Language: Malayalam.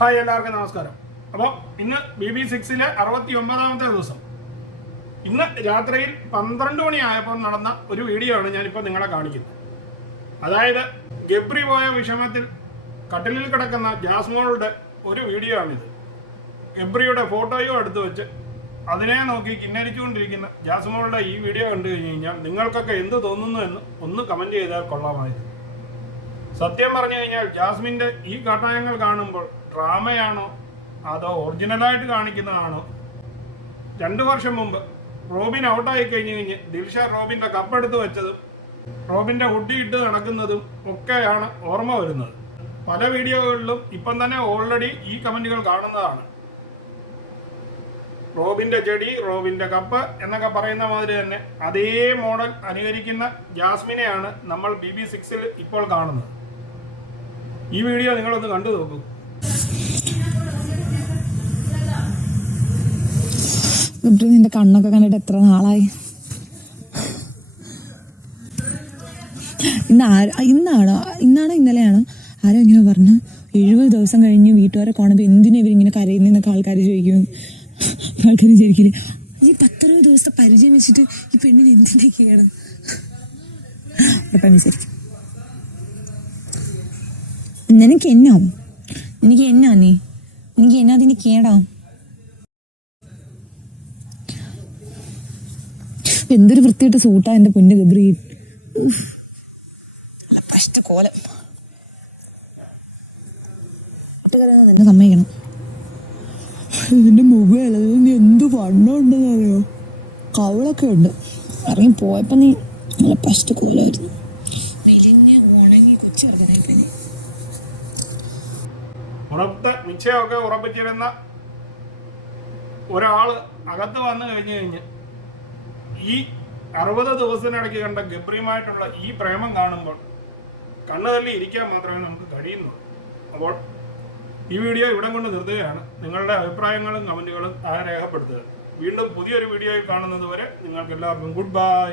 ഹായ്, എല്ലാവർക്കും നമസ്കാരം. അപ്പോൾ ഇന്ന് BB6-ലെ 69ാമത്തെ ദിവസം. ഇന്ന് രാത്രിയിൽ 12 മണിയായപ്പോൾ നടന്ന ഒരു വീഡിയോ ആണ് ഞാനിപ്പോൾ നിങ്ങളെ കാണിക്കുന്നത്. അതായത് ഗബ്രി പോയ വിഷമത്തിൽ കട്ടിലിൽ കിടക്കുന്ന ജാസ്മോളുടെ ഒരു വീഡിയോ ആണിത്. ഗബ്രിയുടെ ഫോട്ടോയും എടുത്തു വെച്ച് അതിനെ നോക്കി കിന്നരിച്ചുകൊണ്ടിരിക്കുന്ന ജാസ്മോളുടെ ഈ വീഡിയോ കണ്ടു കഴിഞ്ഞ് കഴിഞ്ഞാൽ നിങ്ങൾക്കൊക്കെ എന്ത് തോന്നുന്നു എന്ന് ഒന്ന് കമൻറ്റ് ചെയ്താൽ കൊള്ളാമായിരുന്നു. സത്യം പറഞ്ഞു കഴിഞ്ഞാൽ ജാസ്മിൻ്റെ ഈ കാട്ടായങ്ങൾ കാണുമ്പോൾ ഡ്രാമയാണോ അതോ ഒറിജിനലായിട്ട് കാണിക്കുന്നതാണോ? 2 വർഷം മുമ്പ് റോബിൻ ഔട്ടായി കഴിഞ്ഞ് ദിൽഷ റോബിൻ്റെ കപ്പെടുത്ത് വെച്ചതും റോബിൻ്റെ ഹുഡി ഇട്ട് നടക്കുന്നതും ഒക്കെയാണ് ഓർമ്മ വരുന്നത്. പല വീഡിയോകളിലും ഇപ്പം തന്നെ ഓൾറെഡി ഈ കമൻറ്റുകൾ കാണുന്നതാണ്. റോബിൻ്റെ ചെടി, റോബിൻ്റെ കപ്പ് എന്നൊക്കെ പറയുന്ന മാതിരി തന്നെ അതേ മോഡൽ അനുകരിക്കുന്ന ജാസ്മിനെയാണ് നമ്മൾ BB6-ൽ ഇപ്പോൾ കാണുന്നത്. ഈ വീഡിയോ നിങ്ങളൊന്ന് കണ്ടു നോക്കൂ. നിന്റെ കണ്ണൊക്കെ കണ്ടിട്ട് എത്ര നാളായി? ഇന്നാണോ ഇന്നലെയാണോ ആരോ ഇങ്ങനെ പറഞ്ഞു 70 ദിവസം കഴിഞ്ഞ് വീട്ടുകാരെ കാണുമ്പോൾ എന്തിനാ ഇവരിങ്ങനെ കരയുന്നൊക്കെ ആൾക്കാർ ചോദിക്കും. ആൾക്കാർ ചോദിക്കില്ലേ, ഈ 10-20 ദിവസത്തെ പരിചയം വെച്ചിട്ട് ഈ പെണ്ണിന് എന്തിനൊക്കെയാണ് ശരിക്കും? നിനക്ക് എന്നാ അതിന് കേടാ? എന്തൊരു വൃത്തിയായിട്ട് സൂട്ടാ എന്റെ പൊന്ന് ഗബ്രി. കോലം നിന്നെ സമ്മതിക്കണം. ഇതിന്റെ മുഖം നീ എന്ത് വണ്ണം ഉണ്ടെന്ന് അറിയോ? കവളൊക്കെ ഉണ്ട്. ഇറങ്ങി പോയപ്പോ നീ നല്ല പഷ്ട കോലായിരുന്നു. പുറത്ത് നിശ്ചയമൊക്കെ ഉറപ്പിച്ചിരുന്ന ഒരാൾ അകത്ത് വന്നു കഴിഞ്ഞ് ഈ 60 ദിവസത്തിനിടയ്ക്ക് കണ്ട ഗബ്രിയുമായിട്ടുള്ള ഈ പ്രേമം കാണുമ്പോൾ കണ്ണു തള്ളി ഇരിക്കാൻ മാത്രമേ നമുക്ക് കഴിയുന്നുള്ളൂ. അപ്പോൾ ഈ വീഡിയോ ഇവിടം കൊണ്ട് നിർത്തുകയാണ്. നിങ്ങളുടെ അഭിപ്രായങ്ങളും കമൻറ്റുകളും രേഖപ്പെടുത്തുക. വീണ്ടും പുതിയൊരു വീഡിയോയിൽ കാണുന്നത് വരെ നിങ്ങൾക്ക് എല്ലാവർക്കും ഗുഡ് ബൈ.